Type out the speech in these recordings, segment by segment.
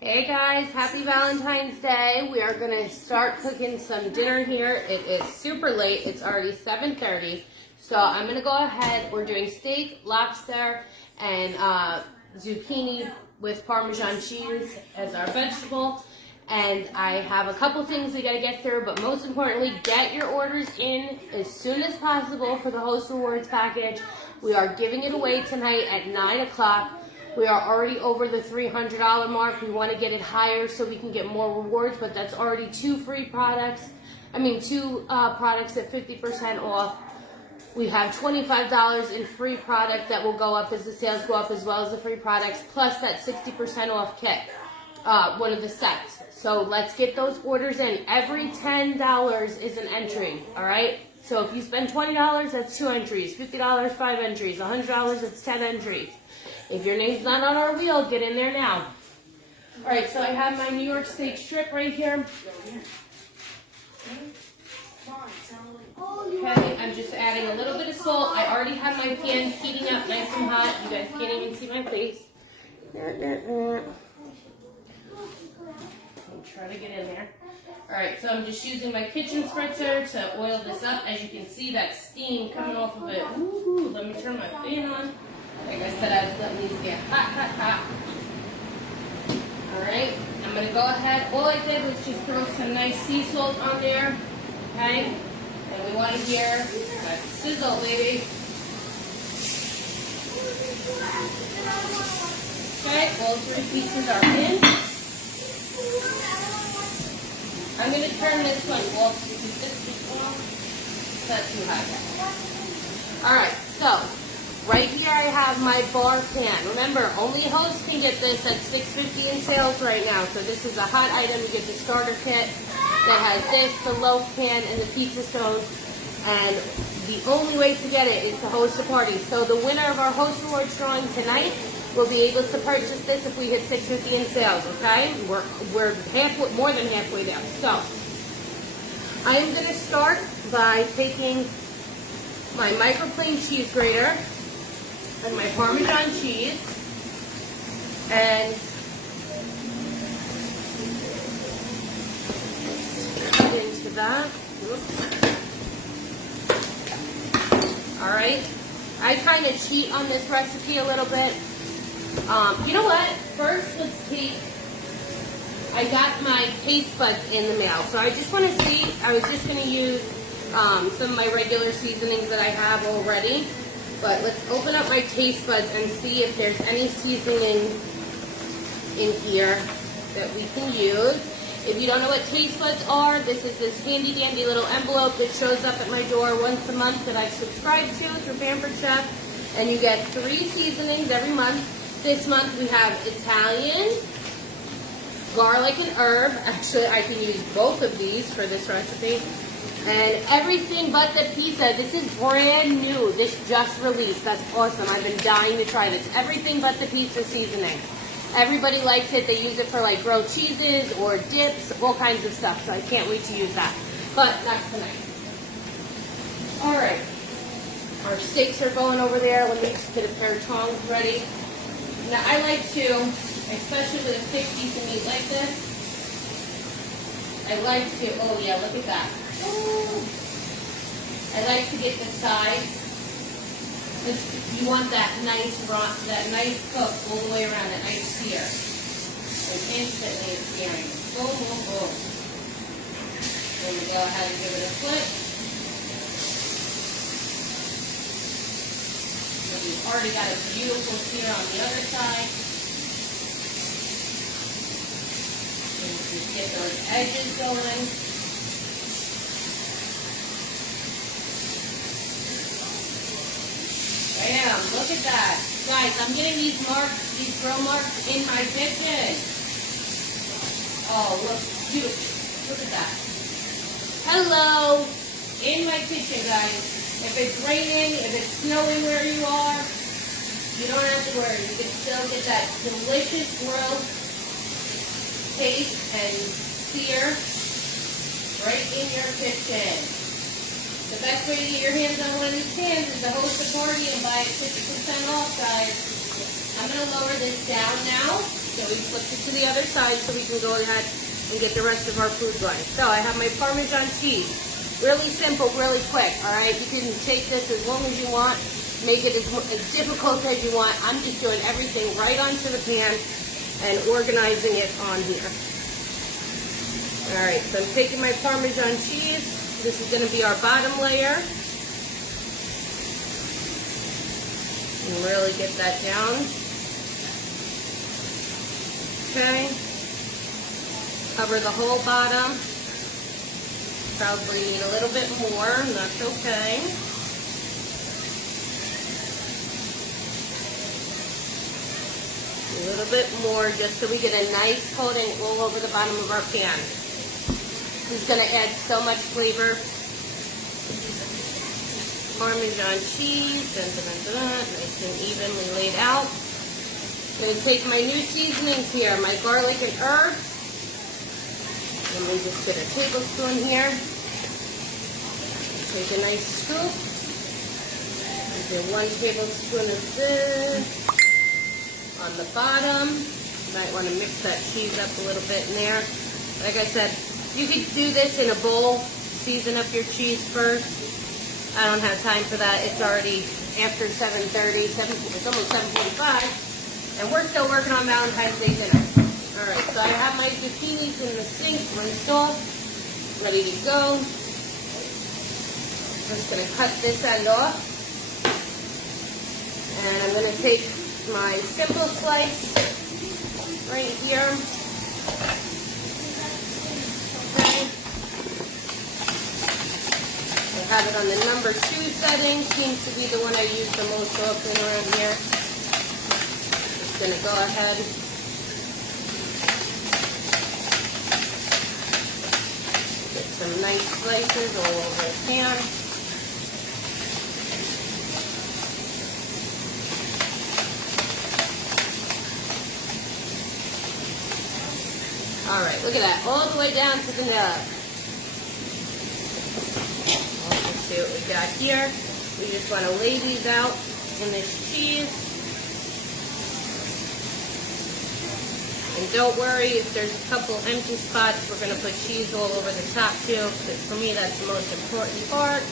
Hey guys, happy Valentine's Day. We are going to start cooking some dinner here. It is super late. It's already 7:30. So I'm going to go ahead. We're doing steak, lobster, and zucchini with Parmesan cheese as our vegetable. And I have a couple things we got to get through, but most importantly, get your orders in as soon as possible for the Host Rewards package. We are giving it away tonight at 9 o'clock. We are already over the $300 mark. We want to get it higher so we can get more rewards, but that's already two products at 50% off. We have $25 in free product that will go up as the sales go up, as well as the free products, plus that 60% off kit, one of the sets. So let's get those orders in. Every $10 is an entry, all right? So if you spend $20, that's 2 entries. $50, 5 entries. $100, that's 10 entries. If your name's not on our wheel, get in there now. All right, so I have my New York steak strip right here. Okay, I'm just adding a little bit of salt. I already have my pan heating up nice and hot. You guys can't even see my face. I'll try to get in there. All right, so I'm just using my kitchen spritzer to oil this up. As you can see, that steam coming off of it. Ooh, let me turn my fan on. Like I said, I was letting these get hot. All right, I'm going to go ahead. All I did was just throw some nice sea salt on there, okay? And we want to hear that sizzle, baby. Okay, all 3 pieces are in. I'm going to turn this one off because this is off. It's not too hot yet. All right, so right here I have my bar pan. Remember, only Host can get this at $6.50 in sales right now. So this is a hot item. You get the starter kit that has this, the loaf pan, and the pizza stone. And the only way to get it is to host a party. So the winner of our Host Rewards drawing tonight will be able to purchase this if we hit $6.50 in sales, okay? We're halfway, more than halfway there. So I'm going to start by taking my microplane cheese grater and my Parmesan cheese, and cut into that. Oops. All right. I kind of cheat on this recipe a little bit. You know what? First, let's take. I got my taste buds in the mail, so I just want to see. I was just going to use some of my regular seasonings that I have already. But let's open up my taste buds and see if there's any seasoning in here that we can use. If you don't know what taste buds are, this is this handy dandy little envelope that shows up at my door once a month that I've subscribed to through Pampered Chef. And you get 3 seasonings every month. This month we have Italian, garlic and herb. Actually, I can use both of these for this recipe. And everything but the pizza. This is brand new. This just released. That's awesome. I've been dying to try this. Everything but the pizza seasoning. Everybody likes it. They use it for like grilled cheeses or dips, all kinds of stuff. So I can't wait to use that. But not tonight. All right. Our steaks are going over there. Let me just get a pair of tongs ready. Now I like to, especially with a thick piece of meat like this, I like to, oh yeah, look at that. I like to get the sides. You want that nice cook all the way around, that nice sear. And instantly it's searing. Boom, boom, boom. Then we go ahead and give it a flip. So we've already got a beautiful sear on the other side. And just get those edges going. Bam, look at that. Guys, I'm getting these grill marks in my kitchen. Oh, look, beautiful. Look at that. Hello, in my kitchen, guys. If it's raining, if it's snowing where you are, you don't have to worry. You can still get that delicious grilled taste and sear right in your kitchen. The best way to get your hands on one of these pans is to host a party and buy it 50% off, guys. I'm going to lower this down now. So we flipped it to the other side so we can go ahead and get the rest of our food going. So I have my Parmesan cheese. Really simple, really quick, all right? You can take this as long as you want, make it as difficult as you want. I'm just doing everything right onto the pan and organizing it on here. All right, so I'm taking my Parmesan cheese. This is gonna be our bottom layer. And really get that down. Okay, cover the whole bottom. Probably need a little bit more, and that's okay. A little bit more just so we get a nice coating all over the bottom of our pan. This is going to add so much flavor. Parmesan cheese, nice and evenly laid out. I'm going to take my new seasonings here, my garlic and herb. Let me just get a tablespoon here. Take a nice scoop. Do 1 tablespoon of this on the bottom. You might want to mix that cheese up a little bit in there. Like I said, you could do this in a bowl. Season up your cheese first. I don't have time for that. It's already after 7:30. It's almost 7:45. And we're still working on Valentine's Day dinner. All right, so I have my zucchinis in the sink, rinsed off, ready to go. Just gonna cut this end off. And I'm gonna take my simple slice right here. Okay. I have it on the number 2 setting. Seems to be the one I use the most often around here. Gonna go ahead get some nice slices all over the pan. All right, look at that, all the way down to the nub. Let's see what we got here. We just want to lay these out in this cheese. And don't worry if there's a couple empty spots, we're going to put cheese all over the top too, because for me that's the most important part.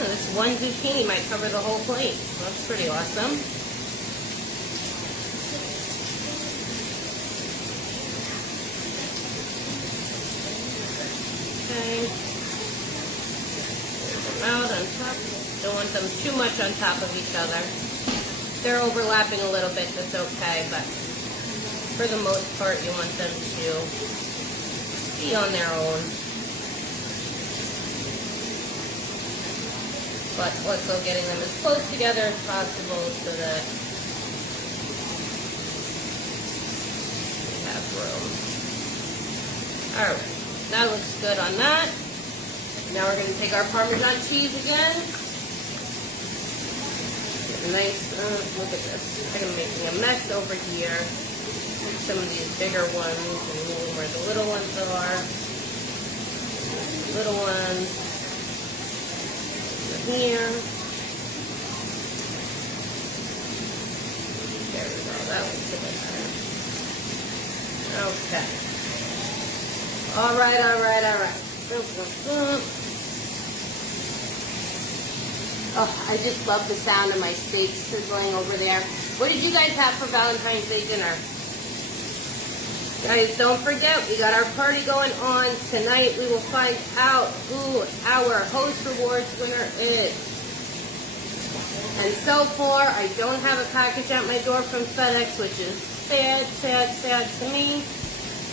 Oh, this one zucchini might cover the whole plate. That's pretty awesome. Okay. Out on top. Don't want them too much on top of each other. They're overlapping a little bit, that's okay, but for the most part you want them to be on their own. But also getting them as close together as possible so that we have room. Alright, that looks good on that. Now we're going to take our Parmesan cheese again. Get a nice, look at this. I'm making a mess over here. Some of these bigger ones and moving where the little ones are. Little ones. Over here. There we go. That looks a bit better. Okay. All right, all right, all right. Oh, I just love the sound of my steak sizzling over there. What did you guys have for Valentine's Day dinner? Guys, don't forget, we got our party going on tonight. We will find out who our host rewards winner is. And so far, I don't have a package at my door from FedEx, which is sad, sad, sad to me.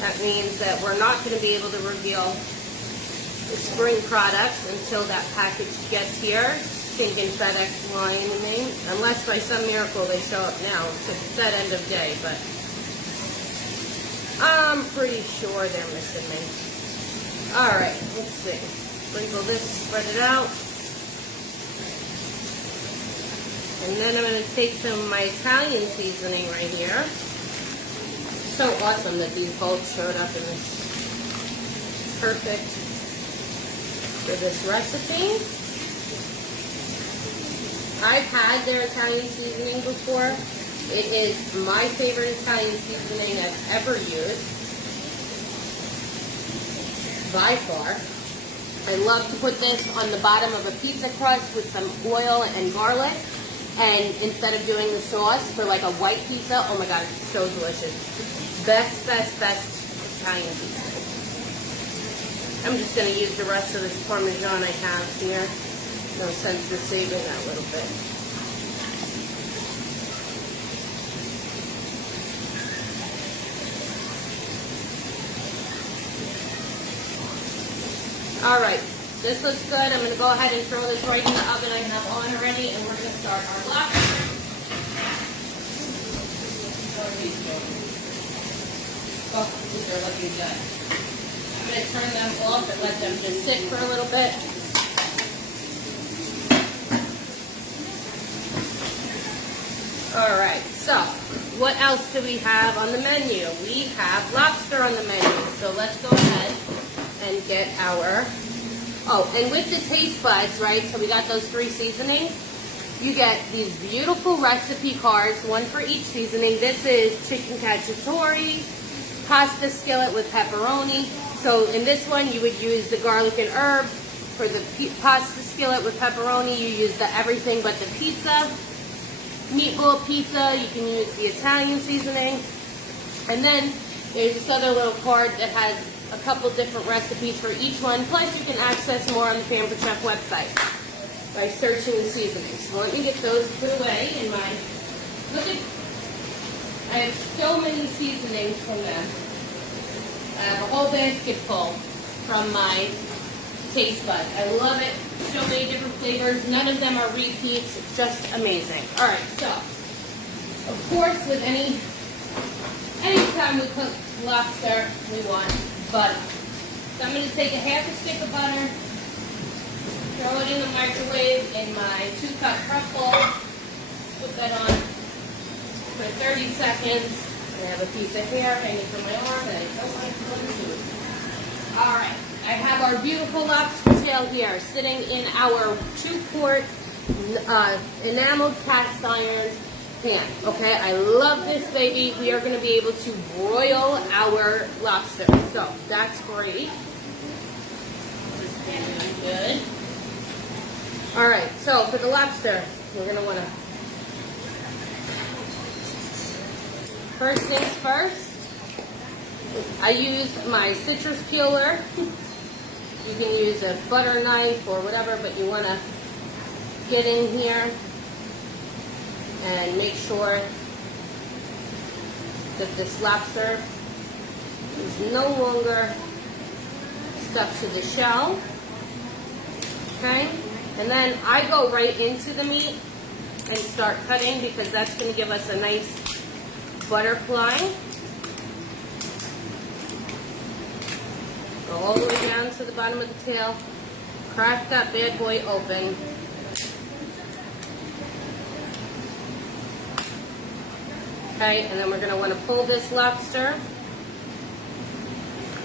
That means that we're not going to be able to reveal the spring products until that package gets here. Stinking FedEx lying to me. Unless by some miracle they show up now. Because it's that end of day, but I'm pretty sure they're missing me. Alright, let's see. Sprinkle this, spread it out. And then I'm going to take some of my Italian seasoning right here. So awesome that these both showed up in this. Perfect for this recipe. I've had their Italian seasoning before. It is my favorite Italian seasoning I've ever used, by far. I love to put this on the bottom of a pizza crust with some oil and garlic. And instead of doing the sauce for like a white pizza, oh my god, it's so delicious. Best Italian seasoning. I'm just going to use the rest of this Parmesan I have here. No sense in saving that little bit. Alright, this looks good. I'm going to go ahead and throw this right in the oven I have on already, and we're going to start our lobster. Oh, these are looking good. I'm going to turn them off and let them just sit for a little bit. Alright, so what else do we have on the menu? We have lobster on the menu. So let's go ahead and get our, oh, and with the taste buds, right, so we got those 3 seasonings. You get these beautiful recipe cards, one for each seasoning. This is chicken cacciatore, pasta skillet with pepperoni. So in this one, you would use the garlic and herb. For the pasta skillet with pepperoni, you use the everything but the pizza. Meatball pizza, you can use the Italian seasoning. And then there's this other little card that has a couple different recipes for each one. Plus, you can access more on the Pampered Chef website by searching the seasonings. So let me get those put away in my, look at, I have so many seasonings from them. I have a whole basket full from my taste bud. I love it. So many different flavors. None of them are repeats. It's just amazing. All right, so of course, with any time we cook lobster, we want butter. So I'm going to take a half a stick of butter, throw it in the microwave in my 2-cup prep bowl, put that on for 30 seconds. I have a piece of hair hanging from my arm that I don't want to put into it. All right, I have our beautiful lobster tail here sitting in our 2-quart enameled cast iron pan. Okay, I love this baby. We are going to be able to broil our lobster. So that's great. This is pan is good. All right, so for the lobster, we're going to want to, first things first, I use my citrus peeler. You can use a butter knife or whatever, but you want to get in here and make sure that this lobster is no longer stuck to the shell. Okay? And then I go right into the meat and start cutting because that's going to give us a nice butterfly. Go all the way down to the bottom of the tail. Crack that bad boy open. Okay, and then we're going to want to pull this lobster.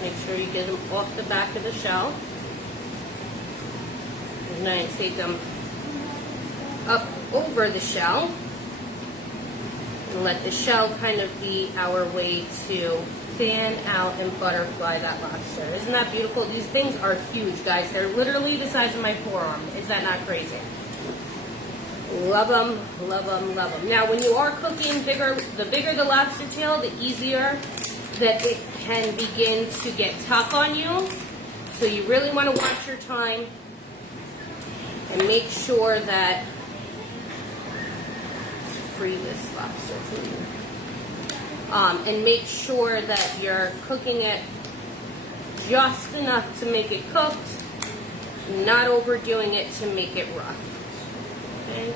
Make sure you get them off the back of the shell. And then take them up over the shell. And let the shell kind of be our way to fan out and butterfly that lobster. Isn't that beautiful? These things are huge, guys. They're literally the size of my forearm. Is that not crazy? Love them, love them, love them. Now, when you are cooking the bigger the lobster tail, the easier that it can begin to get tough on you. So you really want to watch your time and make sure that, free this lobster for you. And make sure that you're cooking it just enough to make it cooked, not overdoing it to make it rough. Okay.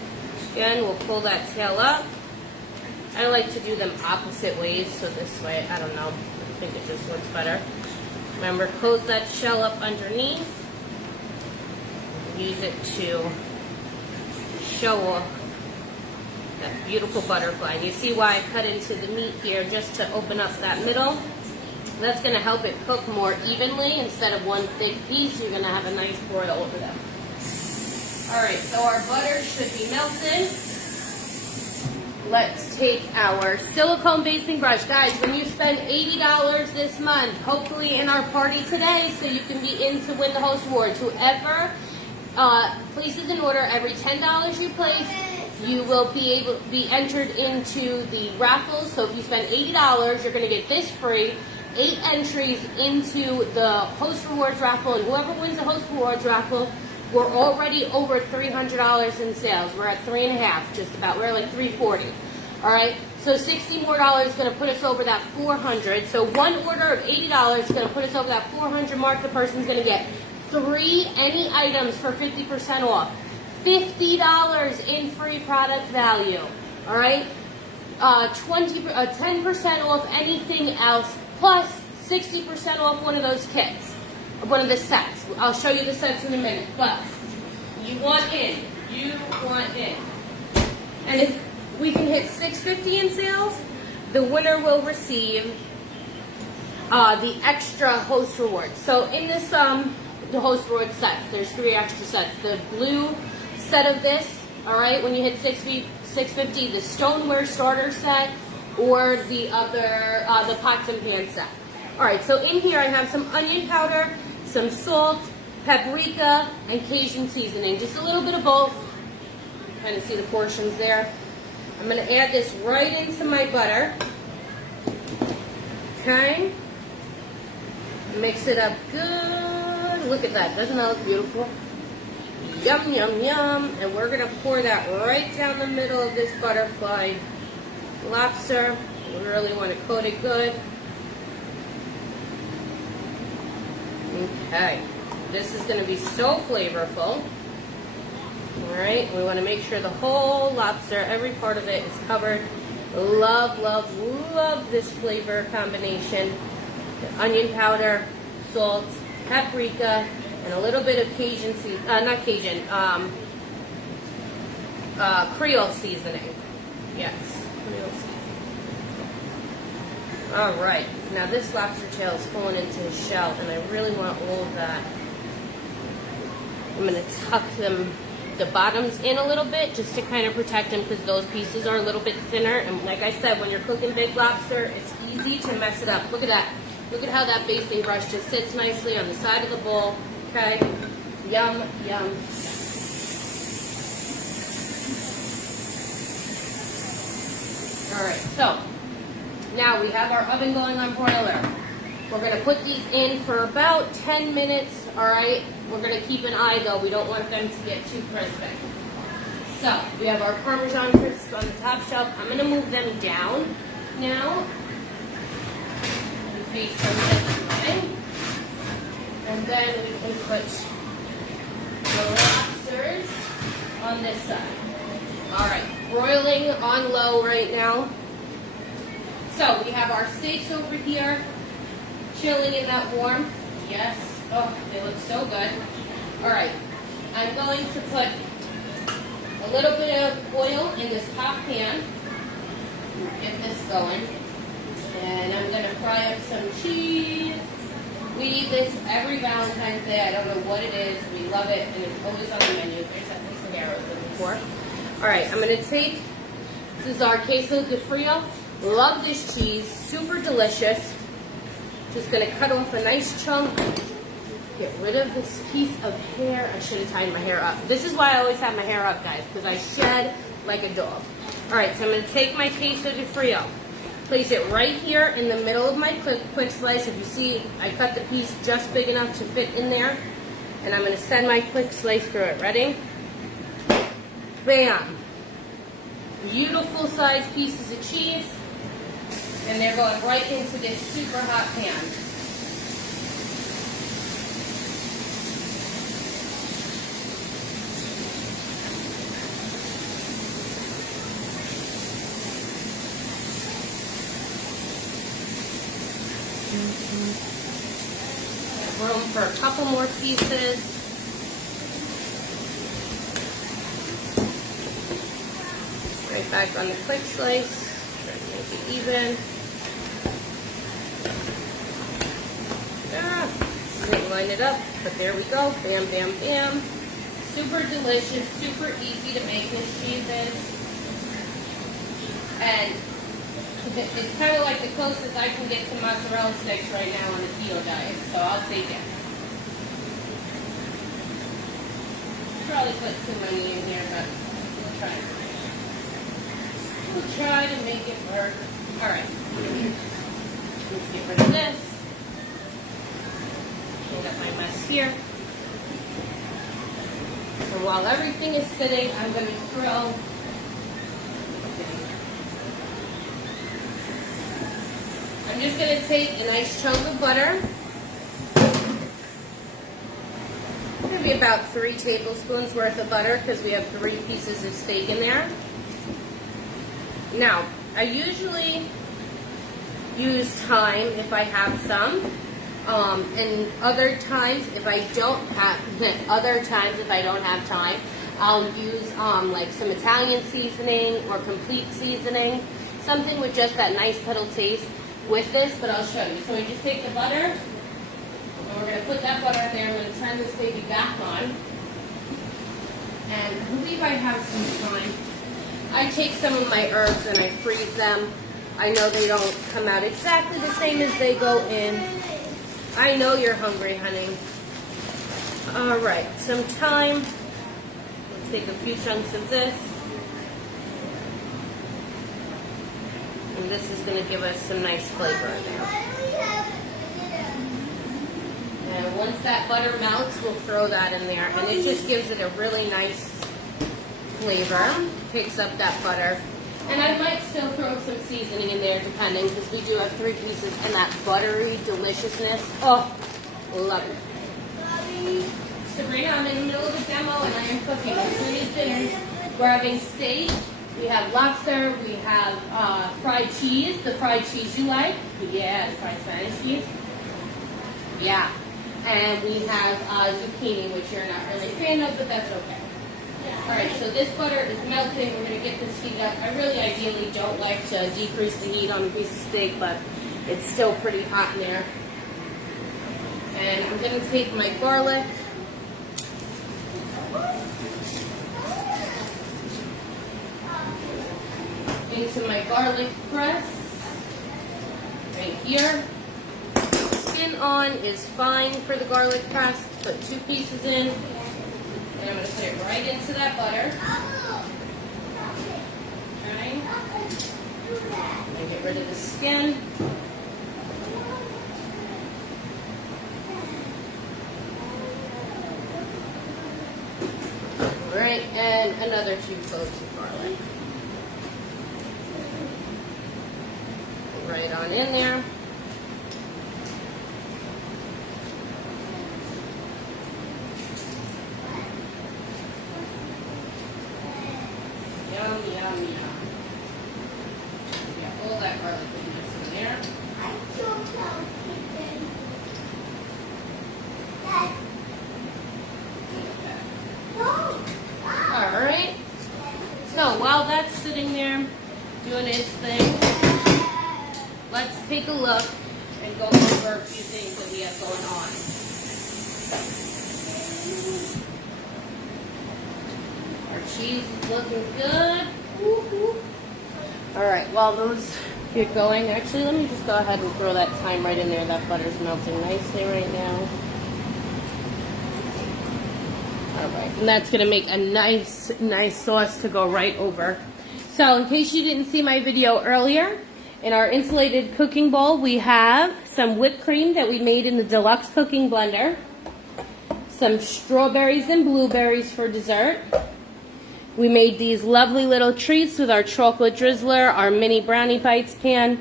Again, we'll pull that tail up. I like to do them opposite ways, so this way, I don't know, I think it just looks better. Remember, close that shell up underneath. Use it to show off that beautiful butterfly. And you see why I cut into the meat here, just to open up that middle. That's going to help it cook more evenly. Instead of one thick piece, you're going to have a nice broil over them. All right, so our butter should be melted. Let's take our silicone basting brush. Guys, when you spend $80 this month, hopefully in our party today, so you can be in to win the host awards. Whoever places an order, every $10 you place, you will be entered into the raffles. So if you spend $80, you're going to get this free. 8 entries into the host rewards raffle, and whoever wins the host rewards raffle, we're already over $300 in sales. We're at 3.5, just about. We're like $340. All right. So $60 more is going to put us over that $400. So one order of $80 is going to put us over that $400 mark. The person's going to get 3 any items for 50% off. $50 in free product value. All right. 10% off anything else, plus 60% off one of those kits. One of the sets. I'll show you the sets in a minute, but you want in. You want in. And if we can hit $650 in sales, the winner will receive the extra host rewards. So in this, the host reward sets, there's 3 extra sets. The blue set of this, all right, when you hit $650, the stoneware starter set, or the other, the pots and pans set. All right, so in here I have some onion powder, some salt, paprika, and Cajun seasoning. Just a little bit of both. Kind of see the portions there. I'm going to add this right into my butter. Okay. Mix it up good. Look at that. Doesn't that look beautiful? Yum, yum, yum. And we're going to pour that right down the middle of this butterfly lobster. We really want to coat it good. Okay, this is going to be so flavorful. All right, we want to make sure the whole lobster, every part of it is covered. Love, love, love this flavor combination. The onion powder, salt, paprika, and a little bit of Cajun Creole seasoning. Yes, Creole seasoning. All right, now this lobster tail is falling into the shell, and I really want all of that. I'm going to tuck the bottoms in a little bit just to kind of protect them, because those pieces are a little bit thinner. And like I said, when you're cooking big lobster, it's easy to mess it up. Look at that. Look at how that basting brush just sits nicely on the side of the bowl. Okay, yum, yum. All right, so now we have our oven going on broiler. We're going to put these in for about 10 minutes, all right? We're going to keep an eye, though. We don't want them to get too crispy. So we have our Parmesan crisps on the top shelf. I'm going to move them down now. And face them this way. And then we can put the lobsters on this side. All right, broiling on low right now. So we have our steaks over here, chilling in that warmth. Yes. Oh, they look so good. All right. I'm going to put a little bit of oil in this top pan. Get this going. And I'm going to fry up some cheese. We eat this every Valentine's Day. I don't know what it is. We love it, and it's always on the menu. There's that piece of arrows looking for. All right. I'm going to take, this is our queso de frio. Love this cheese, super delicious. Just gonna cut off a nice chunk. Get rid of this piece of hair. I should have tied my hair up. This is why I always have my hair up, guys, because I shed like a dog. All right, so I'm gonna take my queso de frio, place it right here in the middle of my quick slice. If you see, I cut the piece just big enough to fit in there, and I'm gonna send my quick slice through it. Ready? Bam! Beautiful sized pieces of cheese. And they're going right into this super hot pan. Room for a couple more pieces. Right back on the quick slice. Try to make it even. Didn't line it up, but there we go. Bam, bam, bam. Super delicious, super easy to make this cheese is. And it's kind of like the closest I can get to mozzarella sticks right now on the keto diet, so I'll take it. Probably put too many in here, but we'll try. We'll try to make it work. Alright. Let's get rid of this. Clean up my mess here. And while everything is sitting, I'm going to throw I'm just going to take a nice chunk of butter. It's going to be about 3 tablespoons worth of butter because we have 3 pieces of steak in there. Now, I usually use thyme if I have some. And other times if I don't have thyme, I'll use like some Italian seasoning or complete seasoning, something with just that nice subtle taste with this, but I'll show you. So we just take the butter, and we're going to put that butter in there. I'm going to turn this baby back on. And I believe I have some thyme. I take some of my herbs and I freeze them. I know they don't come out exactly the same as they go in. I know you're hungry, honey. All right, some thyme. Let's take a few chunks of this. And this is going to give us some nice flavor in there. And once that butter melts, we'll throw that in there. And it just gives it a really nice flavor. Picks up that butter. And I might still throw some seasoning in there, depending, because we do have 3 pieces, and that buttery deliciousness. Oh, love it. Sabrina, I'm in the middle of a demo, and I am cooking. As soon as dinners, we're having steak. We have lobster. We have fried cheese. The fried cheese you like? Yeah, the fried Spanish cheese. Yeah. And we have zucchini, which you're not really a fan of, but that's okay. Alright, so this butter is melting. We're going to get this heat up. I really ideally don't like to decrease the heat on a piece of steak, but it's still pretty hot in there. And I'm going to take my garlic. Into my garlic press. Right here. Skin on is fine for the garlic press. Put 2 pieces in. And I'm going to put it right into that butter. Okay. And get rid of the skin. Alright, and another 2 cloves of garlic. Right on in there. Yum, yum, yum. Get all that garlic goodness in there. Alright. So while that's sitting there doing its thing, let's take a look and go over a few things that we have going on. Our cheese is looking good. Alright, while those get going, actually let me just go ahead and throw that thyme right in there. That butter's melting nicely right now. Alright, and that's going to make a nice sauce to go right over. So in case you didn't see my video earlier, in our insulated cooking bowl, we have some whipped cream that we made in the deluxe cooking blender, some strawberries and blueberries for dessert. We made these lovely little treats with our chocolate drizzler, our mini brownie bites pan,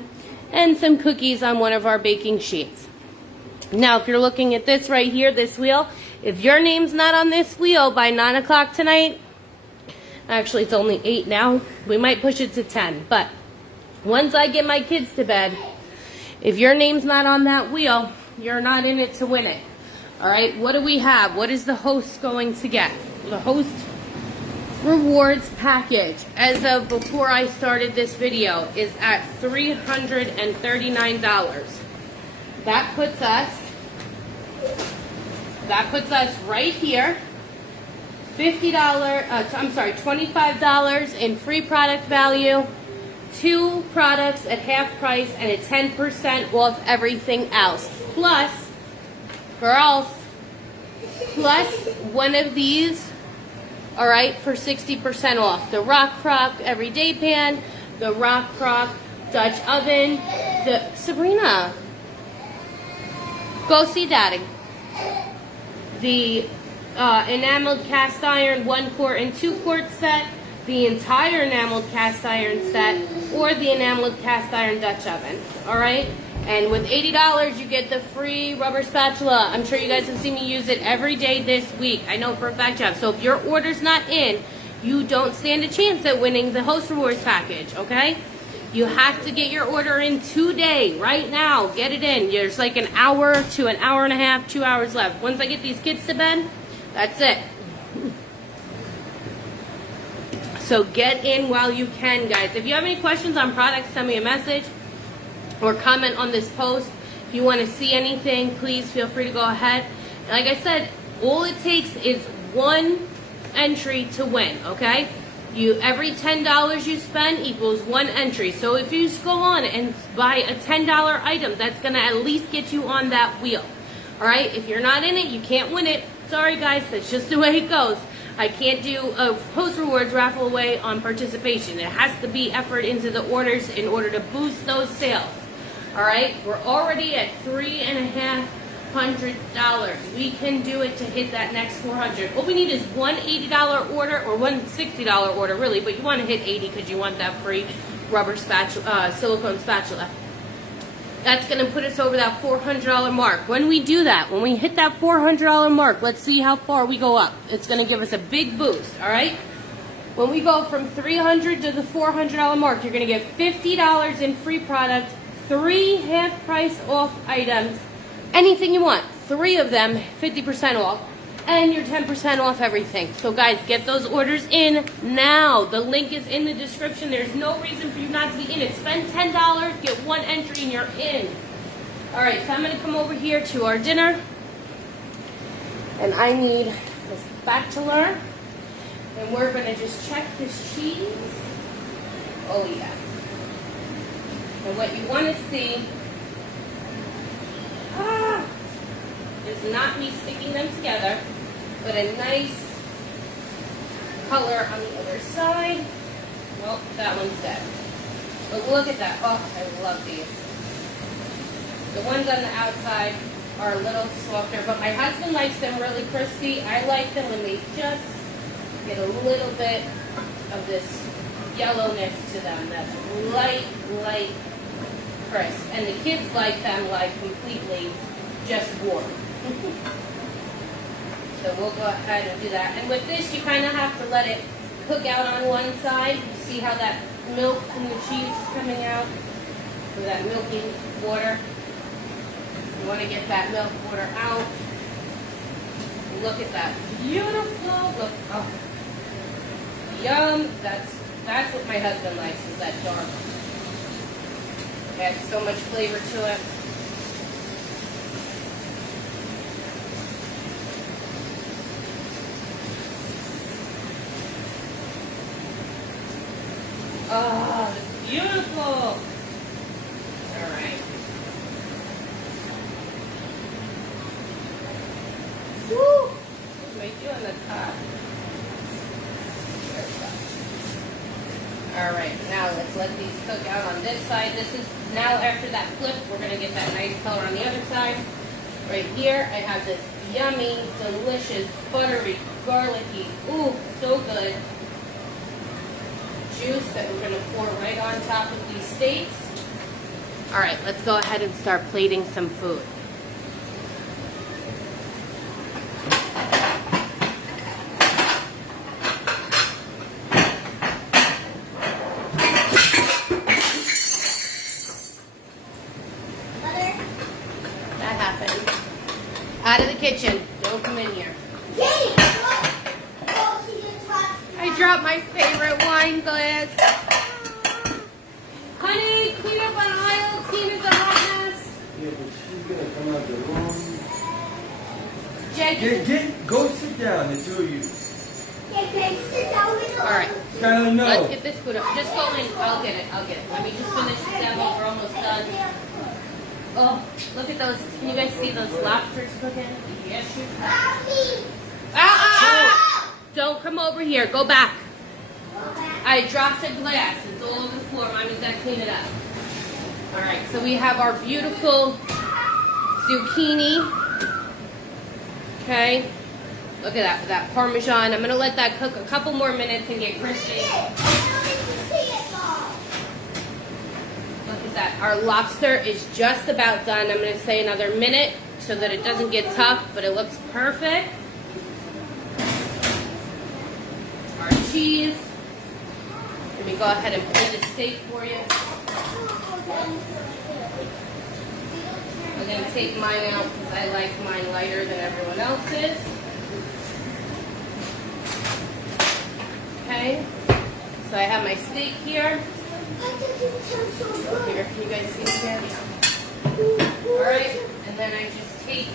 and some cookies on one of our baking sheets. Now, if you're looking at this right here, this wheel, if your name's not on this wheel by 9 o'clock tonight, actually it's only 8 now, we might push it to 10, but once I get my kids to bed, if your name's not on that wheel, you're not in it to win it. Alright, what do we have? What is the host going to get? The host rewards package, as of before I started this video, is at $339. That puts us right here, $25 in free product value, 2 products at half price, and a 10% off everything else. Plus, girls, plus one of these, all right, for 60% off. The Rock Crock Everyday Pan, the Rock Crock Dutch Oven, the Sabrina, go see Daddy. The enameled cast iron 1-quart and 2-quart set, the entire enameled cast iron set, or the enameled cast iron Dutch oven. All right. And with $80, you get the free rubber spatula. I'm sure you guys have seen me use it every day this week. I know for a fact you have. So if your order's not in, you don't stand a chance at winning the Host Rewards package, okay? You have to get your order in today, right now. Get it in. There's like an hour to an hour and a half, 2 hours left. Once I get these kids to bed, that's it. So get in while you can, guys. If you have any questions on products, send me a message or comment on this post. If you want to see anything, please feel free to go ahead. Like I said, all it takes is one entry to win, okay? Every $10 you spend equals 1 entry. So if you just go on and buy a $10 item, that's going to at least get you on that wheel. All right? If you're not in it, you can't win it. Sorry, guys. That's just the way it goes. I can't do a Host Rewards raffle away on participation. It has to be effort into the orders in order to boost those sales. All right? We're already at $350. We can do it to hit that next $400. All we need is one $80 order or one $60 order, really, but you want to hit 80 because you want that free rubber spatula, silicone spatula. That's going to put us over that $400 mark. When we do that, when we hit that $400 mark, let's see how far we go up. It's going to give us a big boost, all right? When we go from $300 to the $400 mark, you're going to get $50 in free product, 3 half-price off items, anything you want, 3 of them, 50% off, and your 10% off everything. So guys, get those orders in now. The link is in the description. There's no reason for you not to be in it. Spend $10, get 1 entry, and you're in. All right, so I'm going to come over here to our dinner, and I need a spatula, and we're going to just check this cheese. Oh, yeah. And what you want to see is not me sticking them together, but a nice color on the other side. Well, that one's dead. But look at that. Oh, I love these. The ones on the outside are a little softer, but my husband likes them really crispy. I like them when they just get a little bit of this yellowness to them. That's light crisp. And the kids like them like completely just warm. So we'll go ahead and do that. And with this, you kind of have to let it cook out on one side. You see how that milk from the cheese is coming out? Or that milky water. You want to get that milk water out. Look at that. Beautiful. Look. Oh. Yum. That's what my husband likes, is that dark. It adds so much flavor to it. Oh, it's beautiful. All right. Woo! What do I do on the top? There we go. All right, now let's let these cook out on this side. This is now after that flip, we're going to get that nice color on the other side. Right here, I have this yummy, delicious, buttery, garlicky, ooh, so good, juice that we're going to pour right on top of these steaks. All right, let's go ahead and start plating some food. That happened. Out of the kitchen. Don't come in here. I dropped my favorite wine glass. Honey, clean up an aisle. Tina's a hot mess. Yeah, but she's gonna come out the room. Jake, Go sit down, the two of you. Alright. Skylar, no. Let's get this food up. Just go in. I'll get it. Let me just finish the demo. We're almost done. Oh, look at those. Can you guys see those lobsters cooking? Yes, you can. Don't come over here. Go back. I dropped a glass. It's all over the floor. Mommy's got to clean it up. Alright, so we have our beautiful zucchini. Okay. Look at that Parmesan. I'm going to let that cook a couple more minutes and get crispy. Look at that. Our lobster is just about done. I'm going to say another minute so that it doesn't get tough, but it looks perfect. Our cheese. Let me go ahead and pull the steak for you. I'm going to take mine out because I like mine lighter than everyone else's. Okay, so I have my steak here. Here, can you guys see here? Alright, and then I just take,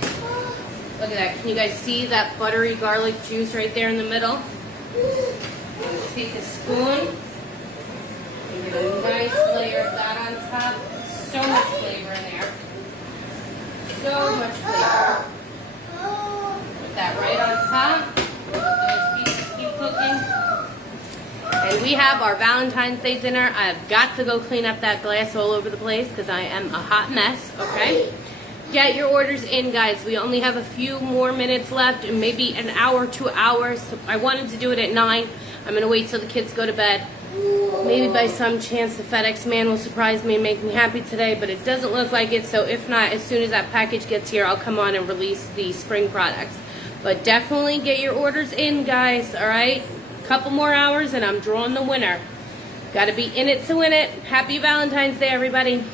look at that, can you guys see that buttery garlic juice right there in the middle? I'm going to take a spoon and get a nice layer of that on top. So much flavor in there. So much flavor. Put that right on top. Let those pieces keep cooking. And we have our Valentine's Day dinner. I've got to go clean up that glass all over the place because I am a hot mess, okay? Get your orders in, guys. We only have a few more minutes left, and maybe an hour, 2 hours. So I wanted to do it at 9. I'm going to wait till the kids go to bed. Maybe by some chance the FedEx man will surprise me and make me happy today, but it doesn't look like it. So if not, as soon as that package gets here, I'll come on and release the spring products. But definitely get your orders in, guys, all right? Couple more hours and I'm drawing the winner. Got to be in it to win it. Happy Valentine's Day, everybody.